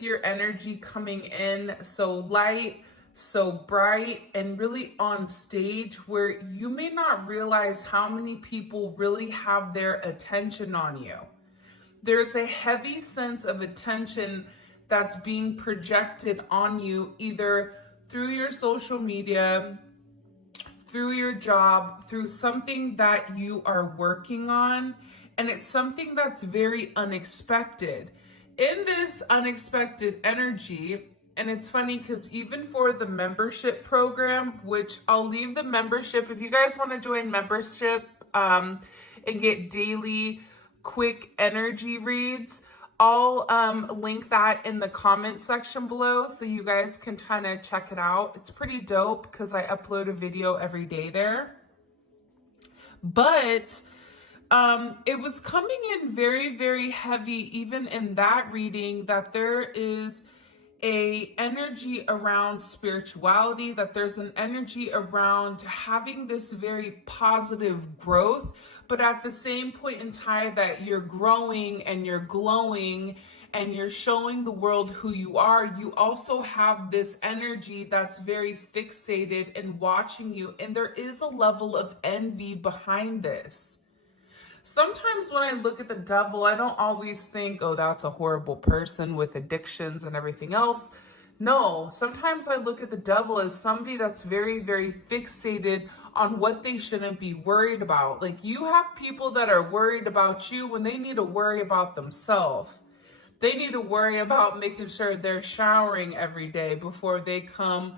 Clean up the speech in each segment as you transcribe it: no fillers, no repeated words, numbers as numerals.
with your energy coming in so light, so bright, and really on stage where you may not realize how many people really have their attention on you. There's a heavy sense of attention that's being projected on you, either through your social media, through your job, through something that you are working on. And it's something that's very unexpected. In this unexpected energy, and it's funny because even for the membership program, which I'll leave the membership, if you guys want to join membership and get daily quick energy reads, I'll link that in the comment section below so you guys can kind of check it out. It's pretty dope because I upload a video every day there. But it was coming in very, very heavy, even in that reading, that there is a energy around spirituality, that there's an energy around having this very positive growth, but at the same point in time that you're growing and you're glowing and you're showing the world who you are, you also have this energy that's very fixated and watching you, and there is a level of envy behind this. Sometimes when I look at the devil, I don't always think, oh, that's a horrible person with addictions and everything else. No, sometimes I look at the devil as somebody that's very, very fixated on what they shouldn't be worried about. Like, you have people that are worried about you when they need to worry about themselves. They need to worry about making sure they're showering every day before they come,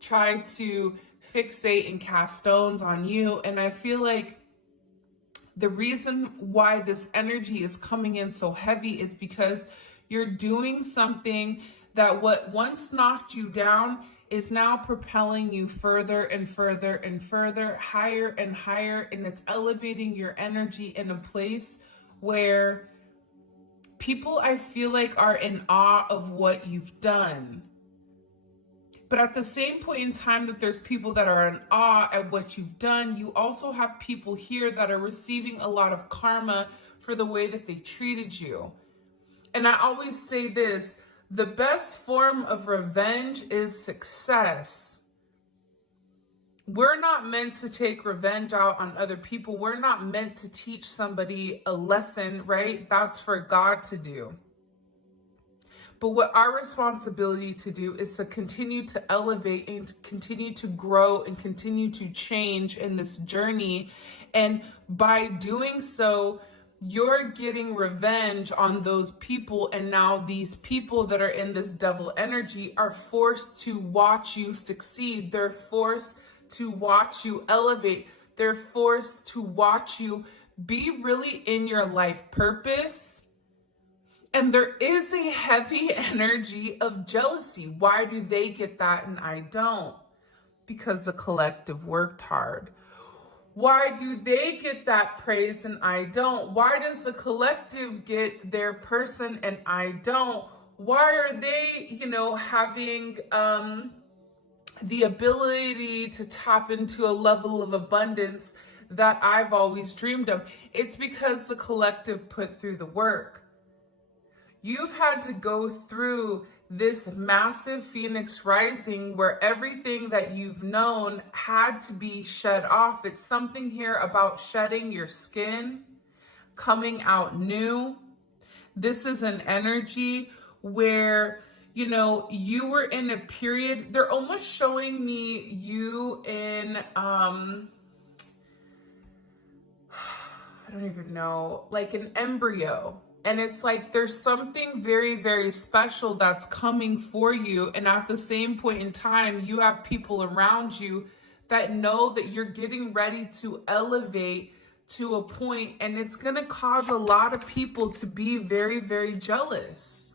try to fixate and cast stones on you. And I feel like the reason why this energy is coming in so heavy is because you're doing something that what once knocked you down is now propelling you further and further and further, higher and higher, and it's elevating your energy in a place where people, I feel like, are in awe of what you've done. But at the same point in time that there's people that are in awe at what you've done, you also have people here that are receiving a lot of karma for the way that they treated you. And I always say this, the best form of revenge is success. We're not meant to take revenge out on other people. We're not meant to teach somebody a lesson, right? That's for God to do. But what our responsibility to do is to continue to elevate and continue to grow and continue to change in this journey. And by doing so, you're getting revenge on those people. And now these people that are in this devil energy are forced to watch you succeed. They're forced to watch you elevate. They're forced to watch you be really in your life purpose. And there is a heavy energy of jealousy. Why do they get that and I don't? Because the collective worked hard. Why do they get that praise and I don't? Why does the collective get their person and I don't? Why are they, having the ability to tap into a level of abundance that I've always dreamed of? It's because the collective put through the work. You've had to go through this massive phoenix rising where everything that you've known had to be shed off. It's something here about shedding your skin, coming out new. This is an energy where, you were in a period, they're almost showing me you in, I don't even know, like an embryo. And it's like there's something very, very special that's coming for you. And at the same point in time, you have people around you that know that you're getting ready to elevate to a point, and it's going to cause a lot of people to be very, very jealous.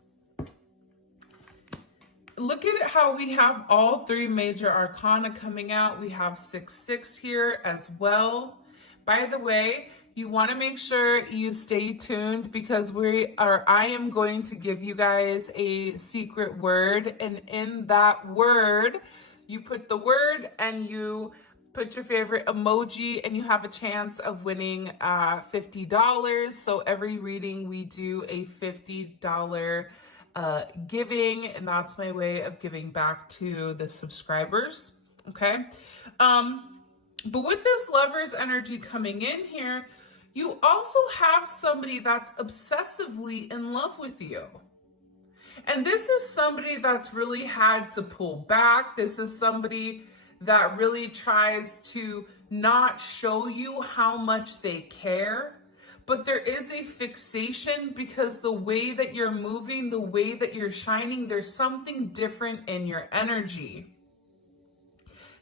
Look at how we have all three major arcana coming out. We have 6-6 here as well. By the way, you want to make sure you stay tuned because I am going to give you guys a secret word. And in that word, you put the word and you put your favorite emoji and you have a chance of winning $50. So every reading we do a $50 giving, and that's my way of giving back to the subscribers. Okay. But with this Lover's energy coming in here, you also have somebody that's obsessively in love with you. And this is somebody that's really had to pull back. This is somebody that really tries to not show you how much they care. But there is a fixation because the way that you're moving, the way that you're shining, there's something different in your energy.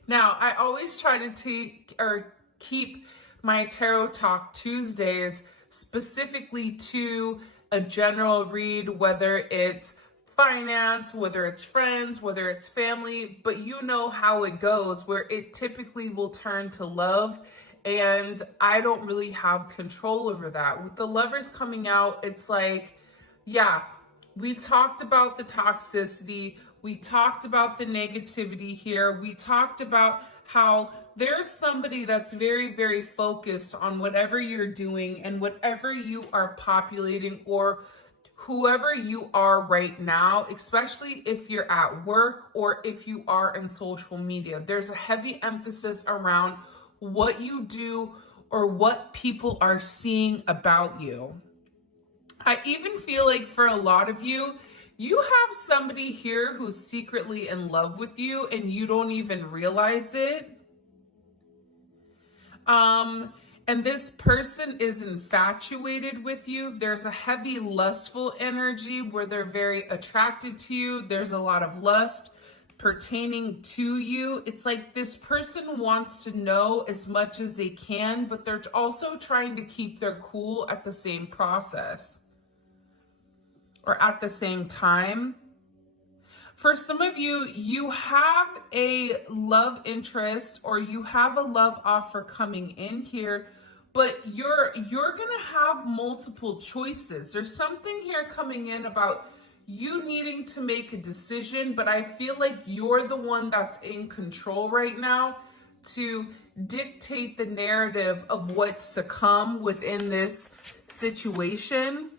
Now, I always try to keep my Tarot Talk Tuesdays specifically to a general read, whether it's finance, whether it's friends, whether it's family, but you know how it goes, where it typically will turn to love, and I don't really have control over that. With the Lovers coming out, it's like, yeah, we talked about the toxicity, we talked about the negativity here, we talked about how there's somebody that's very, very focused on whatever you're doing and whatever you are populating, or whoever you are right now, especially if you're at work or if you are in social media. There's a heavy emphasis around what you do or what people are seeing about you. I even feel like for a lot of you, you have somebody here who's secretly in love with you and you don't even realize it. And this person is infatuated with you. There's a heavy lustful energy where they're very attracted to you. There's a lot of lust pertaining to you. It's like this person wants to know as much as they can, but they're also trying to keep their cool at the same process or at the same time. For some of you, you have a love interest or you have a love offer coming in here, but you're gonna have multiple choices. There's something here coming in about you needing to make a decision, but I feel like you're the one that's in control right now to dictate the narrative of what's to come within this situation.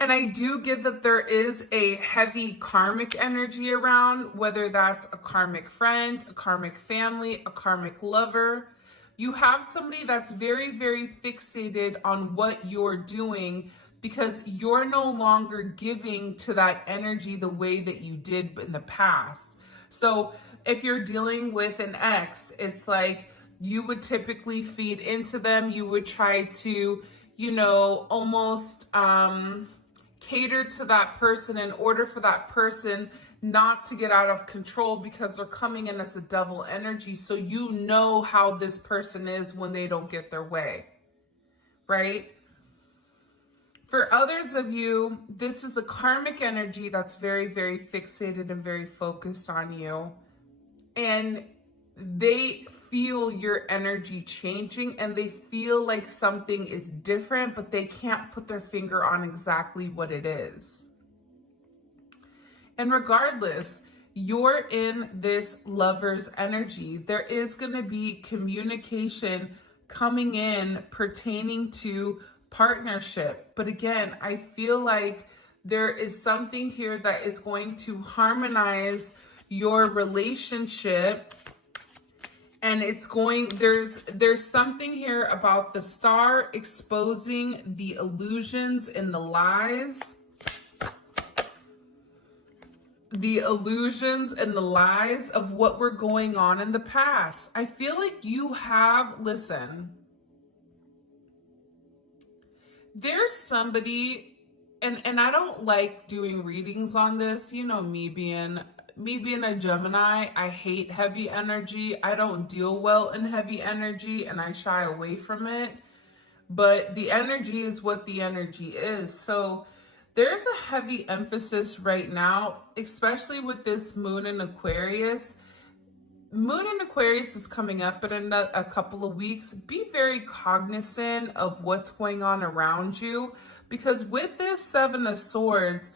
And I do get that there is a heavy karmic energy around, whether that's a karmic friend, a karmic family, a karmic lover. You have somebody that's very, very fixated on what you're doing because you're no longer giving to that energy the way that you did in the past. So if you're dealing with an ex, it's like you would typically feed into them. You would try to, almost cater to that person in order for that person not to get out of control because they're coming in as a devil energy. So you know how this person is when they don't get their way, right? For others of you, this is a karmic energy that's very, very fixated and very focused on you. And they feel your energy changing and they feel like something is different, but they can't put their finger on exactly what it is. And regardless, you're in this Lover's energy. There is going to be communication coming in pertaining to partnership. But again, I feel like there is something here that is going to harmonize your relationship. And it's going, there's something here about the star exposing the illusions and the lies. The illusions and the lies of what were going on in the past. I feel like you have, listen, there's somebody, and I don't like doing readings on this, me being a Gemini, I hate heavy energy. I don't deal well in heavy energy and I shy away from it. But the energy is what the energy is. So there's a heavy emphasis right now, especially with this moon in Aquarius. Moon in Aquarius is coming up in a couple of weeks. Be very cognizant of what's going on around you, because with this Seven of Swords,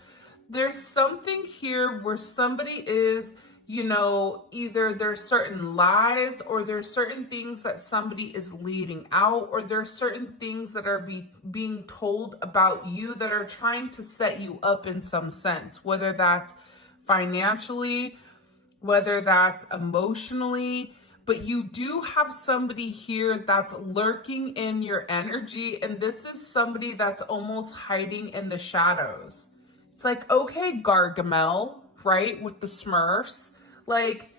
there's something here where somebody is either there's certain lies, or there's certain things that somebody is leading out, or there's certain things that are being told about you that are trying to set you up in some sense, whether that's financially, whether that's emotionally. But you do have somebody here that's lurking in your energy, and this is somebody that's almost hiding in the shadows. It's like, okay, Gargamel, right, with the Smurfs, like,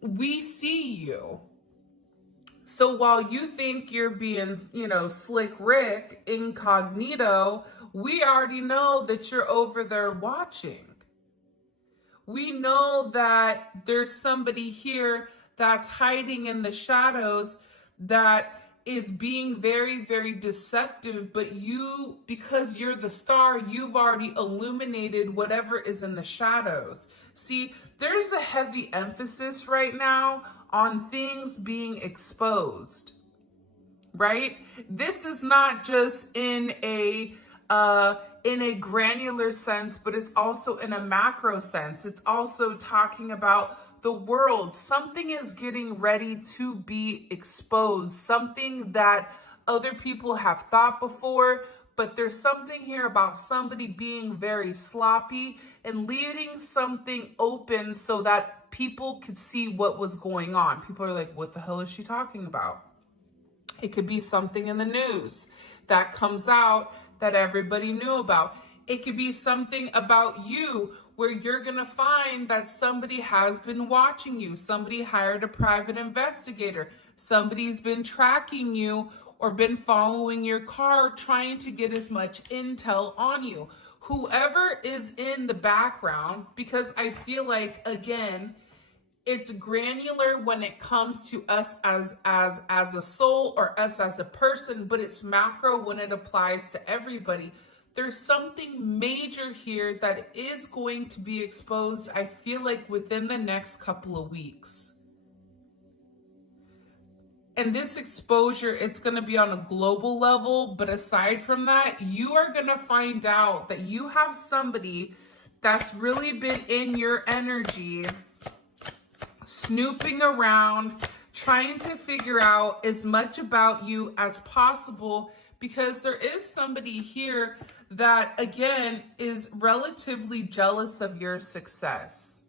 we see you. So while you think you're being, Slick Rick incognito, we already know that you're over there watching. We know that there's somebody here that's hiding in the shadows that is being very, very deceptive, but you, because you're the star, you've already illuminated whatever is in the shadows. See, there's a heavy emphasis right now on things being exposed, right? This is not just in a granular sense, but it's also in a macro sense. It's also talking about the world. Something is getting ready to be exposed, something that other people have thought before, but there's something here about somebody being very sloppy and leaving something open so that people could see what was going on. People are like, what the hell is she talking about? It could be something in the news that comes out that everybody knew about. It could be something about you where you're going to find that somebody has been watching you. Somebody hired a private investigator. Somebody's been tracking you or been following your car, trying to get as much intel on you. Whoever is in the background, because I feel like, again, it's granular when it comes to us as a soul or us as a person, but it's macro when it applies to everybody. There's something major here that is going to be exposed, I feel like, within the next couple of weeks. And this exposure, it's going to be on a global level. But aside from that, you are going to find out that you have somebody that's really been in your energy, snooping around, trying to figure out as much about you as possible, because there is somebody here that, again, is relatively jealous of your success,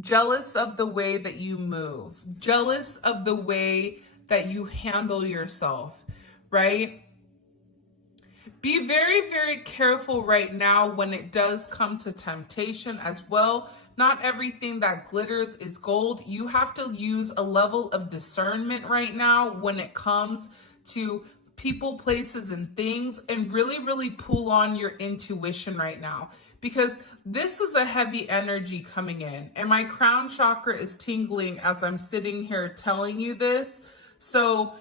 jealous of the way that you move, jealous of the way that you handle yourself, right? Be very, very careful right now when it does come to temptation as well. Not everything that glitters is gold. You have to use a level of discernment right now when it comes to people, places, and things, and really, really pull on your intuition right now, because this is a heavy energy coming in, and my crown chakra is tingling as I'm sitting here telling you this. So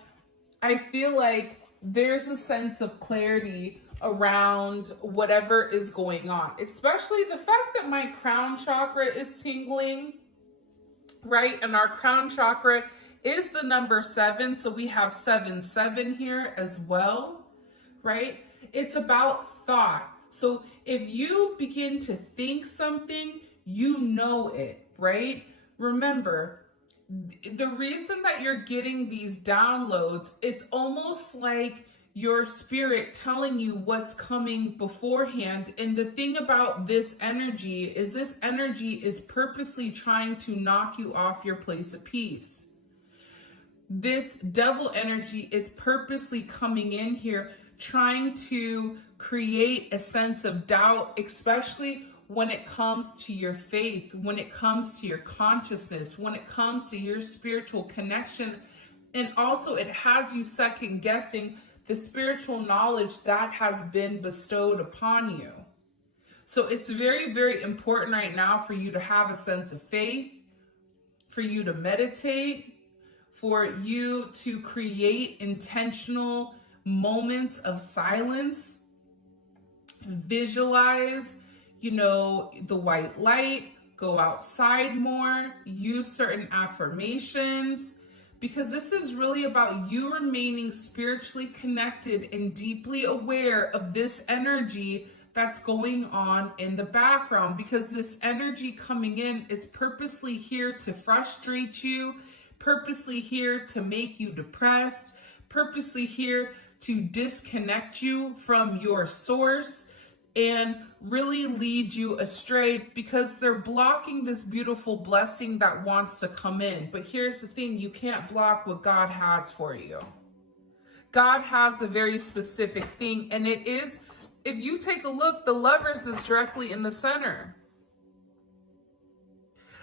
I feel like there's a sense of clarity around whatever is going on, especially the fact that my crown chakra is tingling, right? And our crown chakra is the number 7. So we have 7-7 here as well, right? It's about thought. So if you begin to think something, you know it, right? Remember, the reason that you're getting these downloads, it's almost like your spirit telling you what's coming beforehand. And the thing about this energy is purposely trying to knock you off your place of peace. This devil energy is purposely coming in here, trying to create a sense of doubt, especially when it comes to your faith, when it comes to your consciousness, when it comes to your spiritual connection. And also it has you second guessing the spiritual knowledge that has been bestowed upon you. So it's very, very important right now for you to have a sense of faith, for you to meditate, for you to create intentional moments of silence, visualize, the white light, go outside more, use certain affirmations, because this is really about you remaining spiritually connected and deeply aware of this energy that's going on in the background, because this energy coming in is purposely here to frustrate you, purposely here to make you depressed, purposely here to disconnect you from your source and really lead you astray, because they're blocking this beautiful blessing that wants to come in. But here's the thing, you can't block what God has for you. God has a very specific thing, and it is, if you take a look, the Lovers is directly in the center.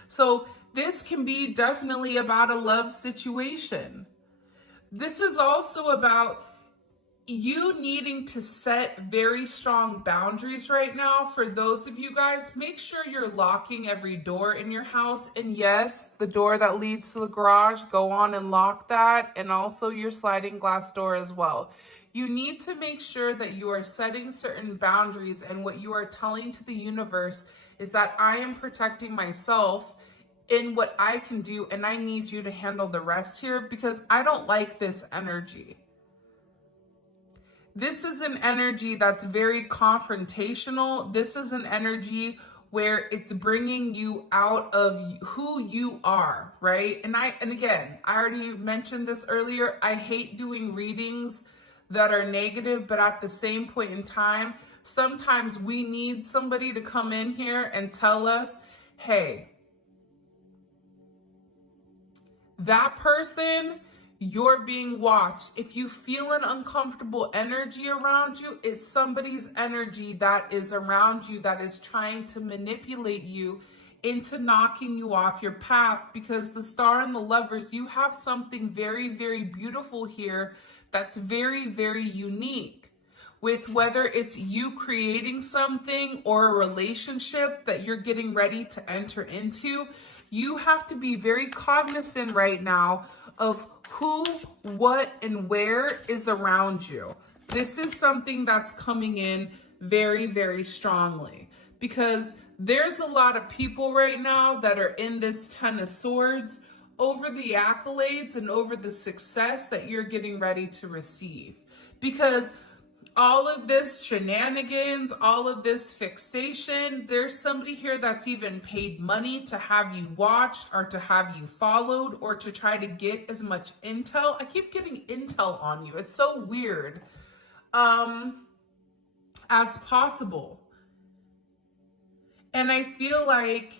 So this can be definitely about a love situation. This is also about you needing to set very strong boundaries right now. For those of you guys, make sure you're locking every door in your house. And yes, the door that leads to the garage, go on and lock that. And also your sliding glass door as well. You need to make sure that you are setting certain boundaries, and what you are telling to the universe is that I am protecting myself in what I can do, and I need you to handle the rest here, because I don't like this energy. This is an energy that's very confrontational. This is an energy where it's bringing you out of who you are, right? And again, I already mentioned this earlier. I hate doing readings that are negative, but at the same point in time, sometimes we need somebody to come in here and tell us, hey, that person, you're being watched. If you feel an uncomfortable energy around you, it's somebody's energy that is around you that is trying to manipulate you into knocking you off your path. Because the Star and the Lovers, you have something very, very beautiful here that's very, very unique. With whether it's you creating something or a relationship that you're getting ready to enter into, you have to be very cognizant right now of who, what, and where is around you. This is something that's coming in very, very strongly, because there's a lot of people right now that are in this Ten of Swords over the accolades and over the success that you're getting ready to receive. Because all of this shenanigans, all of this fixation, there's somebody here that's even paid money to have you watched or to have you followed or to try to get as much intel. I keep getting intel on you. It's so weird. As possible. And I feel like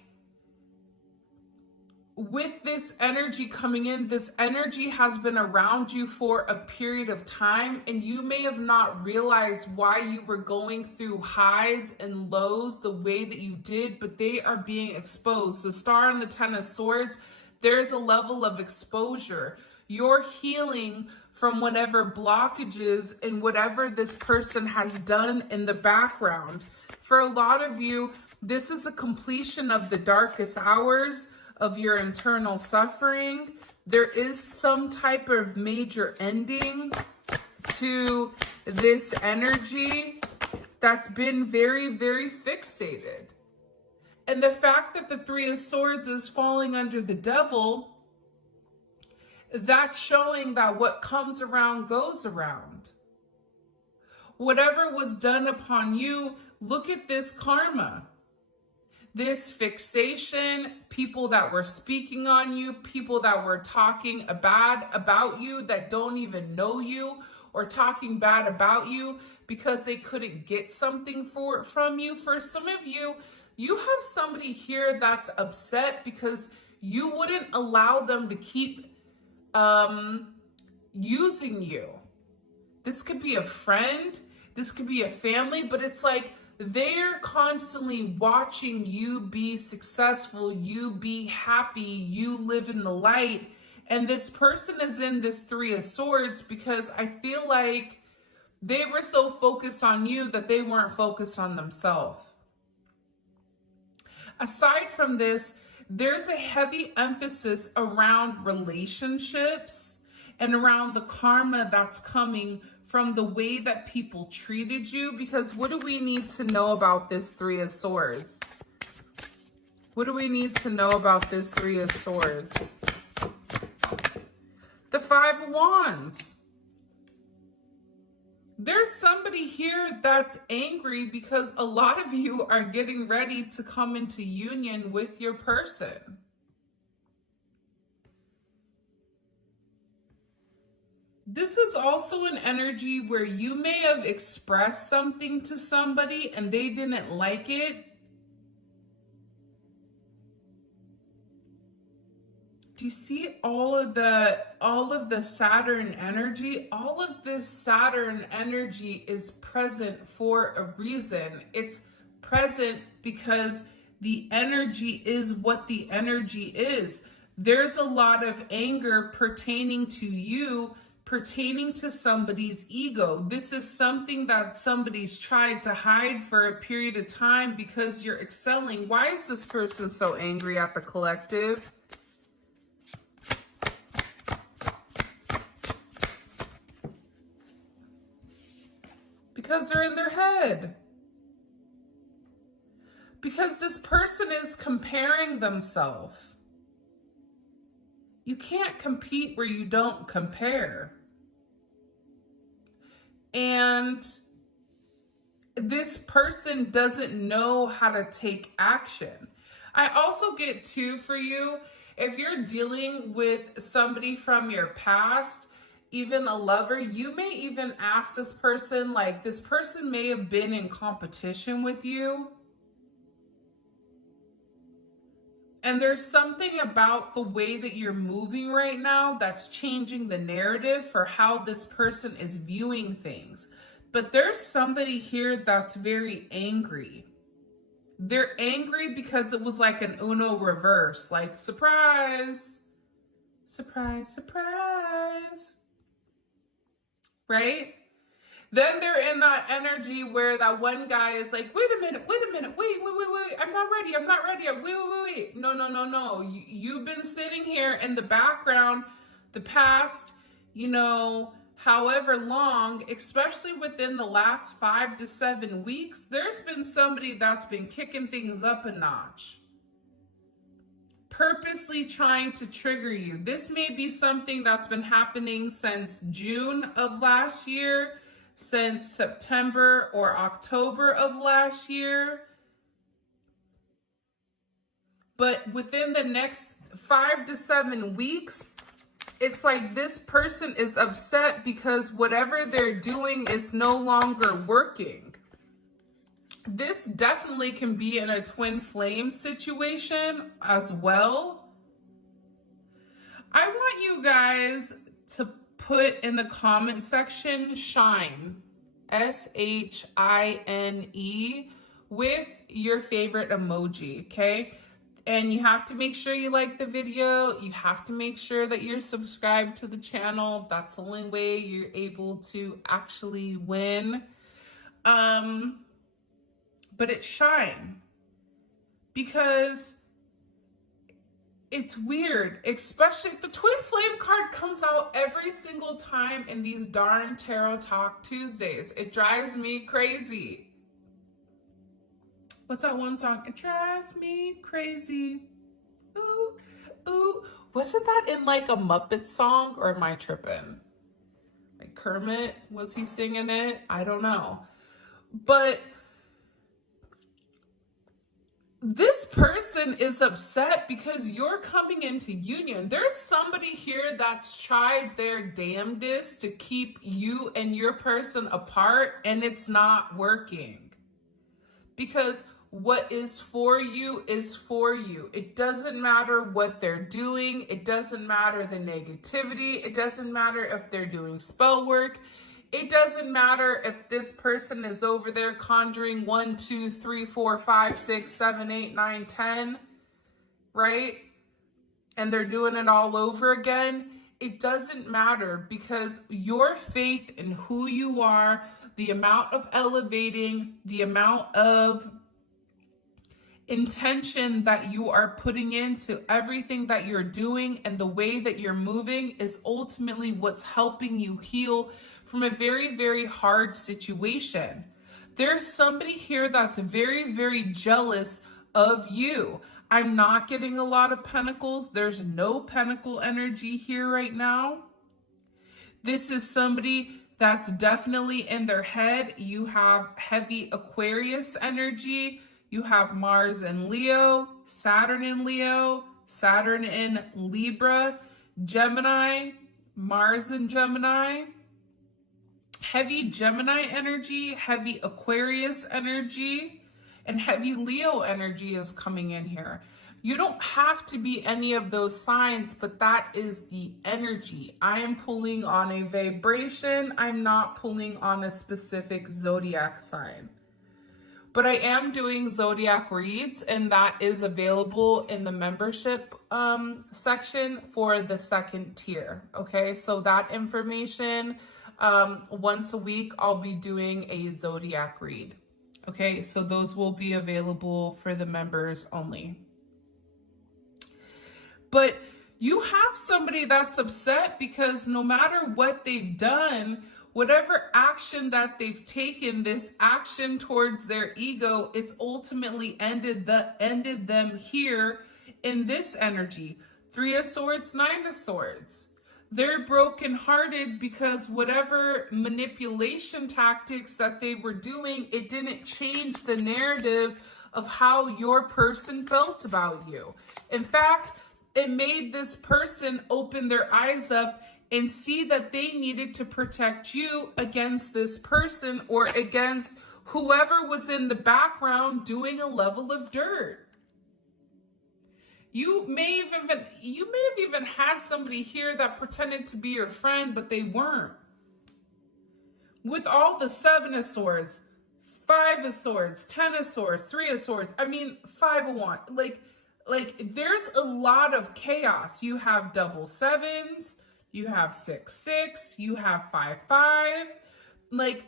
with this energy coming in, this energy has been around you for a period of time, and you may have not realized why you were going through highs and lows the way that you did, but they are being exposed. The Star and the Ten of Swords, there's a level of exposure. You're healing from whatever blockages and whatever this person has done in the background. For a lot of you, this is a completion of the darkest hours of your internal suffering. There is some type of major ending to this energy that's been very, very fixated. And the fact that the Three of Swords is falling under the Devil, that's showing that what comes around goes around. Whatever was done upon you, look at this karma. This fixation, people that were speaking on you, people that were talking bad about you that don't even know you, or talking bad about you because they couldn't get something from you. For some of you, you have somebody here that's upset because you wouldn't allow them to keep using you. This could be a friend, this could be a family, but it's like they're constantly watching you be successful, you be happy, you live in the light. And this person is in this Three of Swords because I feel like they were so focused on you that they weren't focused on themselves. Aside from this, there's a heavy emphasis around relationships and around the karma that's coming from the way that people treated you. Because what do we need to know about this Three of Swords? What do we need to know about this Three of Swords? The Five of Wands. There's somebody here that's angry because a lot of you are getting ready to come into union with your person. This is also an energy where you may have expressed something to somebody and they didn't like it. Do you see all of the Saturn energy? All of this Saturn energy is present for a reason. It's present because the energy is what the energy is. There's a lot of anger pertaining to you, pertaining to somebody's ego. This is something that somebody's tried to hide for a period of time because you're excelling. Why is this person so angry at the collective? Because they're in their head. Because this person is comparing themselves. You can't compete where you don't compare. And this person doesn't know how to take action. I also get too, for you, if you're dealing with somebody from your past, even a lover, you may even ask this person, like, this person may have been in competition with you. And there's something about the way that you're moving right now that's changing the narrative for how this person is viewing things. But there's somebody here that's very angry. They're angry because it was like an Uno reverse, like, surprise, surprise, surprise. Right? Then they're in that energy where that one guy is like, wait a minute, wait, I'm not ready, wait. No. You've been sitting here in the background the past, however long, especially within the last 5 to 7 weeks, there's been somebody that's been kicking things up a notch. Purposely trying to trigger you. This may be something that's been happening since June of last year, since September or October of last year. But within the next 5 to 7 weeks, it's like this person is upset because whatever they're doing is no longer working. This definitely can be in a twin flame situation as well. I want you guys to put in the comment section shine, SHINE, with your favorite emoji, okay? And you have to make sure you like the video. You have to make sure that you're subscribed to the channel. That's the only way you're able to actually win. But it's shine, because it's weird, especially the twin flame card comes out every single time in these darn Tarot Talk Tuesdays. It drives me crazy. What's that one song? It drives me crazy. Ooh, ooh. Wasn't that in like a Muppet song, or am I tripping? Like Kermit, was he singing it? I don't know. But this person is upset because you're coming into union. There's somebody here that's tried their damnedest to keep you and your person apart, and it's not working. Because what is for you is for you. It doesn't matter what they're doing. It doesn't matter the negativity. It doesn't matter if they're doing spell work. It doesn't matter if this person is over there conjuring 1, 2, 3, 4, 5, 6, 7, 8, 9, 10, right? And they're doing it all over again. It doesn't matter, because your faith in who you are, the amount of elevating, the amount of intention that you are putting into everything that you're doing and the way that you're moving is ultimately what's helping you heal from a very, very hard situation. There's somebody here that's very, very jealous of you. I'm not getting a lot of pentacles. There's no pentacle energy here right now. This is somebody that's definitely in their head. You have heavy Aquarius energy. You have Mars in Leo, Saturn in Leo, Saturn in Libra, Gemini, Mars in Gemini, heavy Gemini energy, heavy Aquarius energy, and heavy Leo energy is coming in here. You don't have to be any of those signs, but that is the energy. I am pulling on a vibration. I'm not pulling on a specific zodiac sign. But I am doing zodiac reads, and that is available in the membership section for the second tier. Okay, so that information, once a week, I'll be doing a zodiac read. Okay, so those will be available for the members only. But you have somebody that's upset because no matter what they've done, whatever action that they've taken, this action towards their ego, it's ultimately ended them here in this energy. 3 of Swords, 9 of Swords. They're brokenhearted because whatever manipulation tactics that they were doing, it didn't change the narrative of how your person felt about you. In fact, it made this person open their eyes up and see that they needed to protect you against this person or against whoever was in the background doing a level of dirt. You may have even had somebody here that pretended to be your friend, but they weren't. With all the 7 of Swords, 5 of Swords, 10 of Swords, 3 of Swords, 5 of Wands, like there's a lot of chaos. You have double 7s, you have 6-6, you have 5-5. Like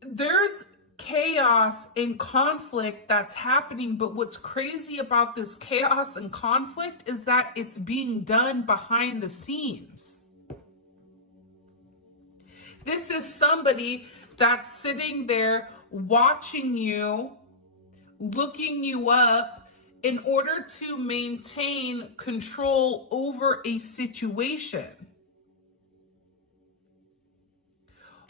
there's chaos and conflict that's happening, but what's crazy about this chaos and conflict is that it's being done behind the scenes. This is somebody that's sitting there watching you, looking you up, in order to maintain control over a situation,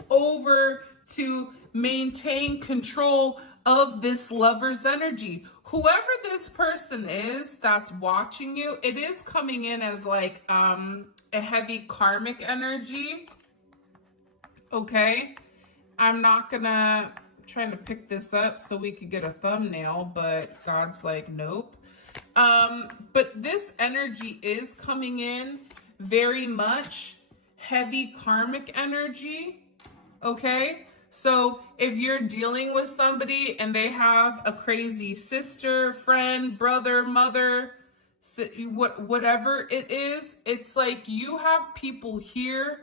over to maintain control of this lover's energy. Whoever this person is that's watching you, it is coming in as like a heavy karmic energy. Okay, I'm not gonna trying to pick this up so we could get a thumbnail, but God's like, nope. But this energy is coming in very much heavy karmic energy. Okay, so if you're dealing with somebody and they have a crazy sister, friend, brother, mother, whatever it is, it's like you have people here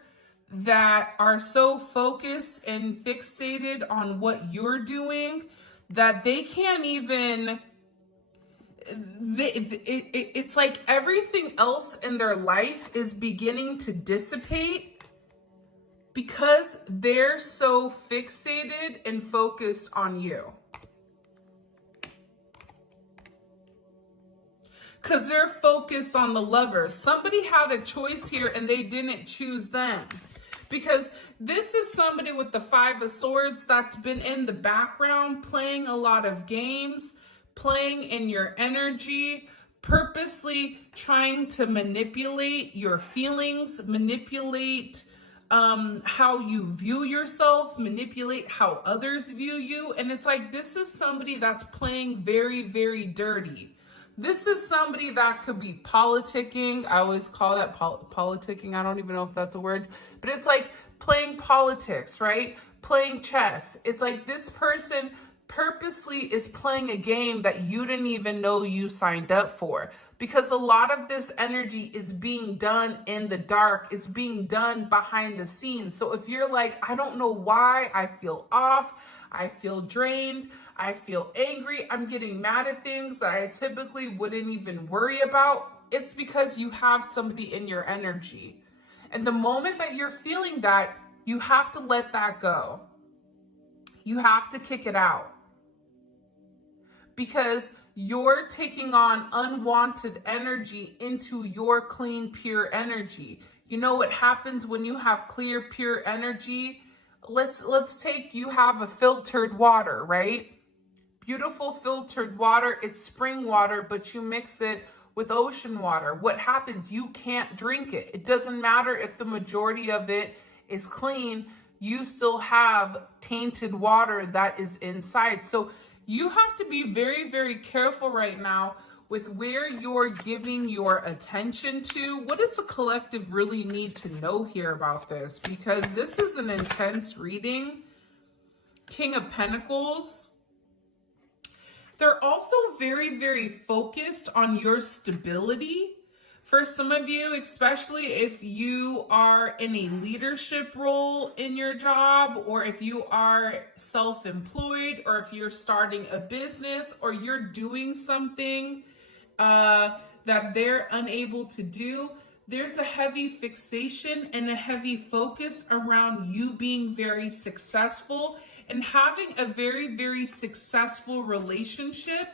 that are so focused and fixated on what you're doing that they can't even, it's like everything else in their life is beginning to dissipate because they're so fixated and focused on you. Because they're focused on the lovers. Somebody had a choice here and they didn't choose them. Because this is somebody with the 5 of Swords that's been in the background playing a lot of games, playing in your energy, purposely trying to manipulate your feelings, manipulate how you view yourself, manipulate how others view you. And it's like, this is somebody that's playing very, very dirty. This is somebody that could be politicking. I always call that politicking. I don't even know if that's a word, but it's like playing politics, right? Playing chess. It's like this person purposely is playing a game that you didn't even know you signed up for, because a lot of this energy is being done in the dark, is being done behind the scenes. So if you're like, I don't know why I feel off, I feel drained, I feel angry, I'm getting mad at things that I typically wouldn't even worry about, it's because you have somebody in your energy. And the moment that you're feeling that, you have to let that go. You have to kick it out. Because you're taking on unwanted energy into your clean, pure energy. You know what happens when you have clear, pure energy? Let's take, you have a filtered water, right? Beautiful filtered water, it's spring water, but you mix it with ocean water. What happens? You can't drink it. It doesn't matter if the majority of it is clean, you still have tainted water that is inside. So you have to be very, very careful right now with where you're giving your attention to. What does the collective really need to know here about this? Because this is an intense reading. King of Pentacles. They're also very, very focused on your stability. For some of you, especially if you are in a leadership role in your job, or if you are self-employed, or if you're starting a business, or you're doing something that they're unable to do, there's a heavy fixation and a heavy focus around you being very successful and having a very, very successful relationship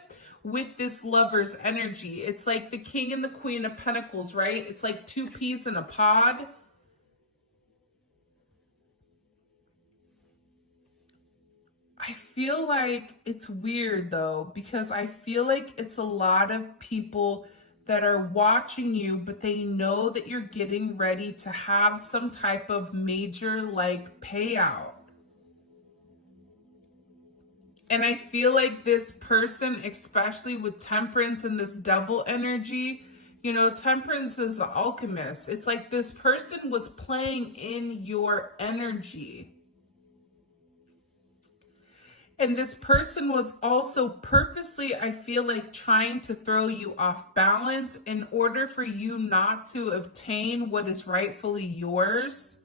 with this lover's energy. It's like the King and the Queen of Pentacles, right? It's like two peas in a pod. I feel like it's weird though, because I feel like it's a lot of people that are watching you, but they know that you're getting ready to have some type of major like payout. And I feel like this person, especially with Temperance and this Devil energy, you know, Temperance is the alchemist. It's like this person was playing in your energy. And this person was also purposely, I feel like, trying to throw you off balance in order for you not to obtain what is rightfully yours.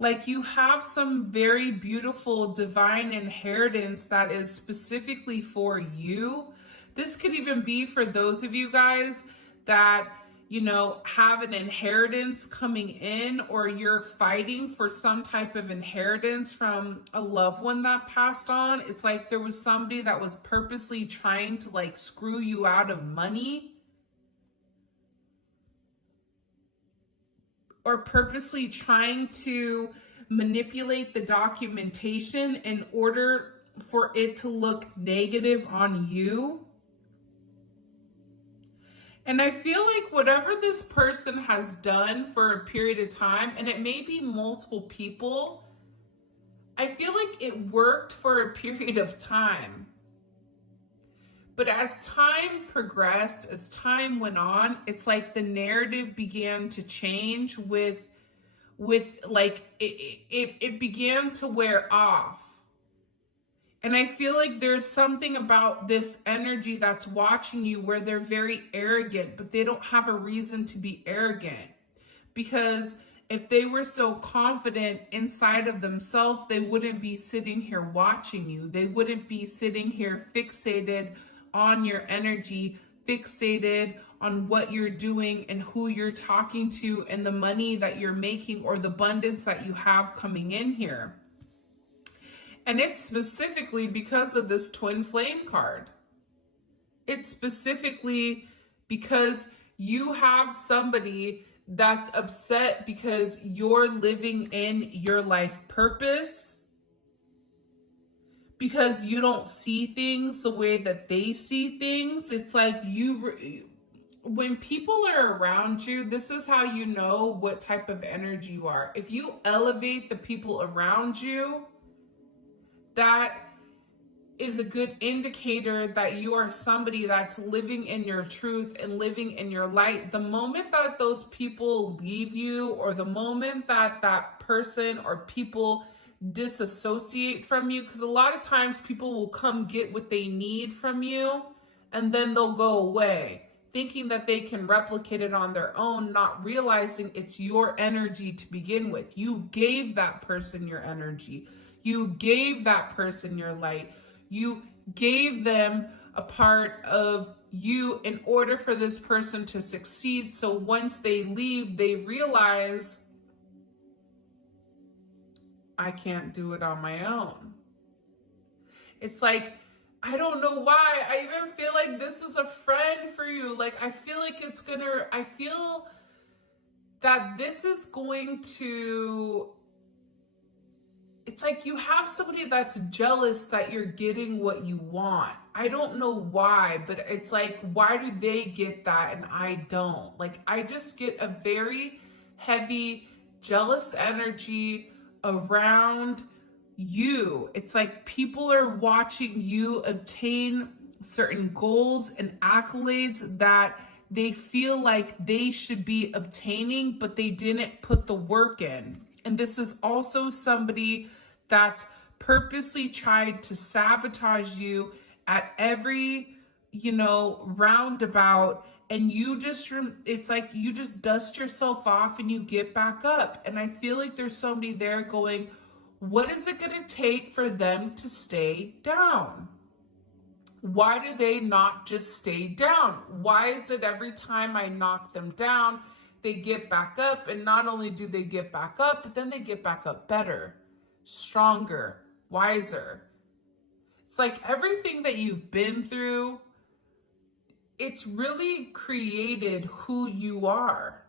Like you have some very beautiful divine inheritance that is specifically for you. This could even be for those of you guys that, you know, have an inheritance coming in, or you're fighting for some type of inheritance from a loved one that passed on. It's like there was somebody that was purposely trying to like screw you out of money, or purposely trying to manipulate the documentation in order for it to look negative on you. And I feel like whatever this person has done for a period of time, and it may be multiple people, I feel like it worked for a period of time. But as time progressed, as time went on, it's like the narrative began to change with like, it began to wear off. And I feel like there's something about this energy that's watching you where they're very arrogant, but they don't have a reason to be arrogant. Because if they were so confident inside of themselves, they wouldn't be sitting here watching you. They wouldn't be sitting here fixated on your energy, fixated on what you're doing and who you're talking to and the money that you're making or the abundance that you have coming in here. And it's specifically because of this twin flame card. It's specifically because you have somebody that's upset because you're living in your life purpose, because you don't see things the way that they see things. It's like when people are around you, this is how you know what type of energy you are. If you elevate the people around you, that is a good indicator that you are somebody that's living in your truth and living in your light. The moment that those people leave you, or the moment that that person or people disassociate from you, because a lot of times people will come get what they need from you and then they'll go away thinking that they can replicate it on their own, not realizing it's your energy to begin with. You gave that person your energy. You gave that person your light. You gave them a part of you in order for this person to succeed. So once they leave, they realize, I can't do it on my own. It's like I don't know why. I even feel like this is a friend for you. Like, I feel like I feel that this is going to, it's like you have somebody that's jealous that you're getting what you want. I don't know why, but it's like, why do they get that and I don't? Like, I just get a very heavy, jealous energy around you. It's like people are watching you obtain certain goals and accolades that they feel like they should be obtaining, but they didn't put the work in. And this is also somebody that's purposely tried to sabotage you at every, roundabout. And it's like you just dust yourself off and you get back up. And I feel like there's somebody there going, what is it going to take for them to stay down? Why do they not just stay down? Why is it every time I knock them down, they get back up? And not only do they get back up, but then they get back up better, stronger, wiser. It's like everything that you've been through, it's really created who you are.